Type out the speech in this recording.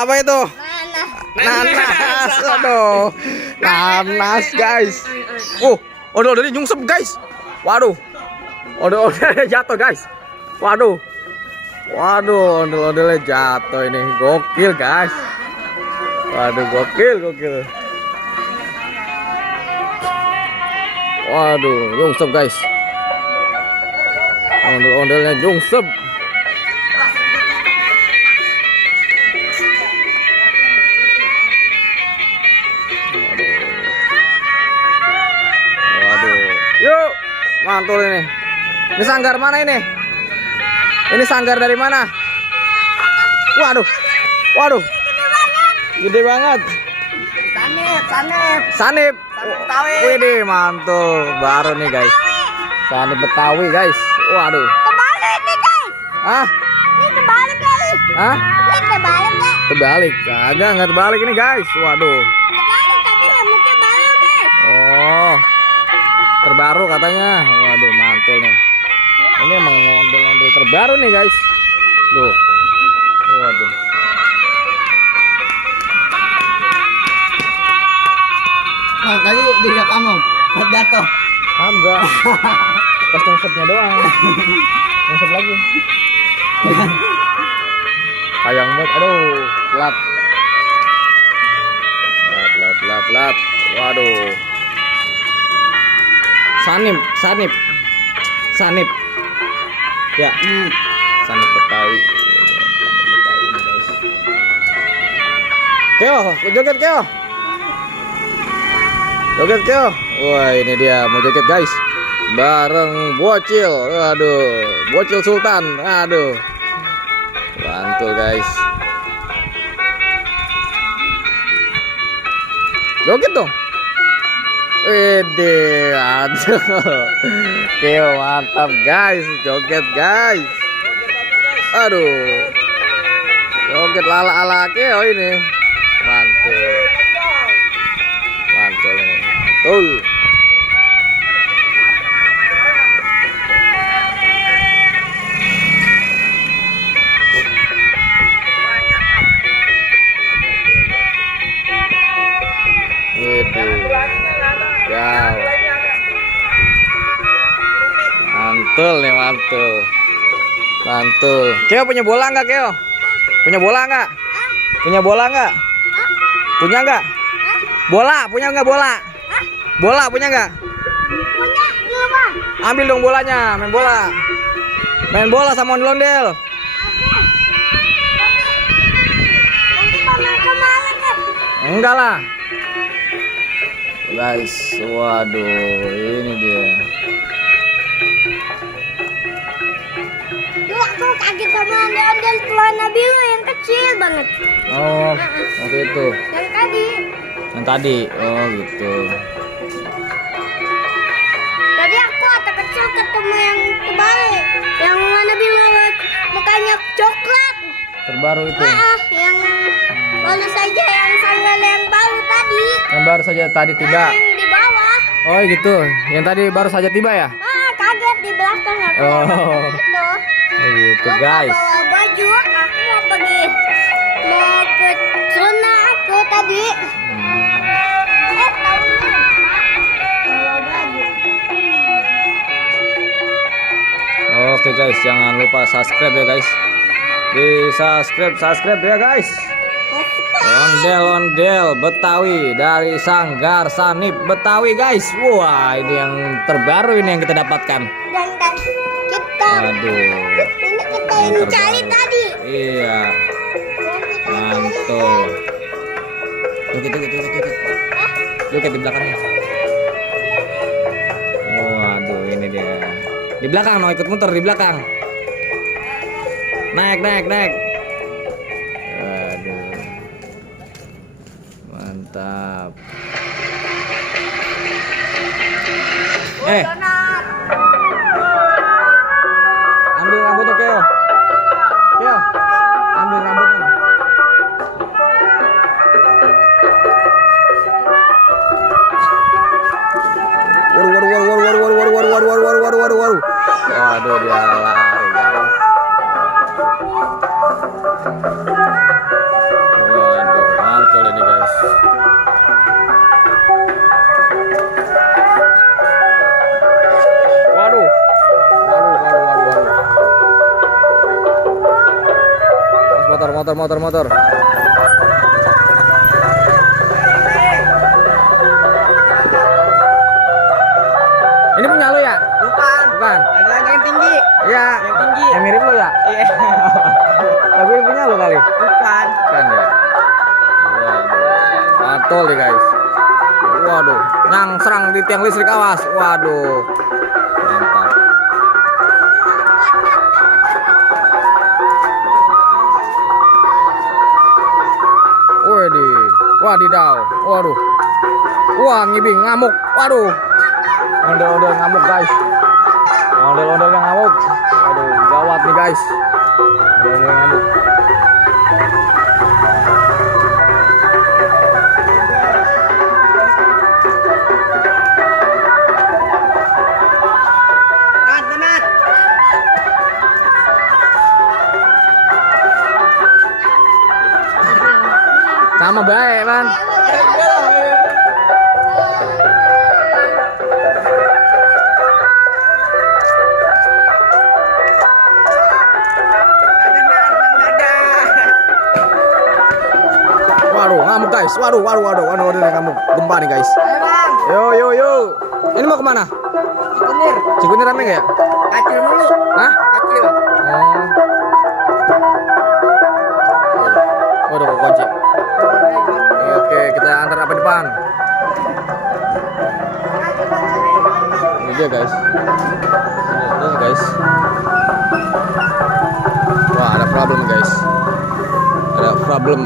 Apa itu? Nanas. Aduh. Nanas, guys. Odol-odolnya nyungsep, guys. Waduh. Odol-odolnya jatuh, guys. Waduh. Odol-odolnya jatuh ini. Gokil, guys. Waduh, gokil. Waduh, nyungsep, guys. Ondel-ondelnya nyungsep. Waduh. Yuk, mantul ini. Ini sanggar mana ini? Ini sanggar dari mana? Waduh. Gede banget. Sanip. Wih, mantul. Baru nih, guys. Sanip Betawi, guys. Waduh. Terbalik nih, guys. Hah? Ini terbalik, guys. Hah? Ini terbalik, guys. Terbalik. Kagak, nggak terbalik ini, guys. Waduh. Terbalik, tapi rambutnya baru, guys. Oh. Terbaru katanya. Waduh, mantul nih. Ini emang ondel-ondel terbaru nih, guys. Tuh. Waduh. Nah, tadi dilihat kamu, jatuh. Enggak. Pas nyungsepnya doang. Nyungsep lagi. Sayang banget. Aduh, lat. Waduh. Sanip. Ya. Sanip Betawi. Keo, joget Keo. Joget Keo. Wah, ini dia mau joget, guys. Bareng Bocil. Aduh, Bocil Sultan. Aduh. Mantul, guys. Joget dong. Wede, aduh. Keo mantap, guys. Joget, guys. Aduh. Joget ala-ala Keo ini. Mantul ini. Mantul. Jauh. Mantul. Keo punya bola nggak, Keo? Punya bola nggak? Punya bola nggak? Punya nggak? Bola, punya nggak bola? Bola punya nggak? Punya, Bang. Ambil dong bolanya, main bola. Main bola sama ondel-ondel. Nanti pamer kemana, guys? Enggak lah. Guys, waduh, ini dia. Lu aku kaget sama ondel-ondel celana biru yang kecil banget. Oh, waktu itu. Yang tadi. Oh gitu. Tadi aku atau kecil ketemu yang terbalik. Yang warna biru mukanya coklat. Terbaru itu. Yang baru saja yang sanggal yang baru tadi. Yang baru saja tadi tiba. Yang di bawah. Oh gitu. Yang tadi baru saja tiba ya? Kaget di belakang aku. Oh. Gitu. Oh gitu, Aku guys. bawa baju, aku mau ke zona aku tadi. Tahunya bawa baju. Oke guys, jangan lupa subscribe ya guys. Di subscribe ya guys. Ondel-ondel Betawi dari Sanggar Sanip Betawi, guys. Wah, ini yang terbaru ini yang kita dapatkan. Dan kita Aduh. ini kita yang cari tadi. Iya. Mantul. Joget di belakangnya. Waduh, ini dia. Di belakang, mau ikut muter di belakang. Naik. Waduh. Mantap. Ambil rambutnya, Keo. Ambil rambutnya. Waduh. Waduh, dia lari, guys. motor. Ini punya lo ya? Bukan. Bukan. Ada lagi yang tinggi. Iya. Yang tinggi. Yang mirip lo ya? Iya. Tapi ini punya lo kali. Bukan. Kan ya. Waduh. Mantul nih guys. Waduh. Nyang serang di tiang listrik, awas. Waduh. Mantap. Waduh. Wadidaw. Waduh. Wah, ngibing ngamuk. Waduh. Ondel-ondel ngamuk guys. Ondel-ondel yang ngamuk. Waduh, gawat nih guys. Ondel-ondel ngamuk. Nat. Sama baik, Man. Waduh, ngamuk guys. Waduh, ngamuk. Gempa nih guys. Yo. Ini mau kemana? Cikunir. Cikunir rame nggak ya? Kacil mulu. Hah? Kacil. Oh. Waduh, kok kunci. Oke, kita antar apa depan. Ini dia guys. Ini guys. Wah, ada problem guys. Ada problem.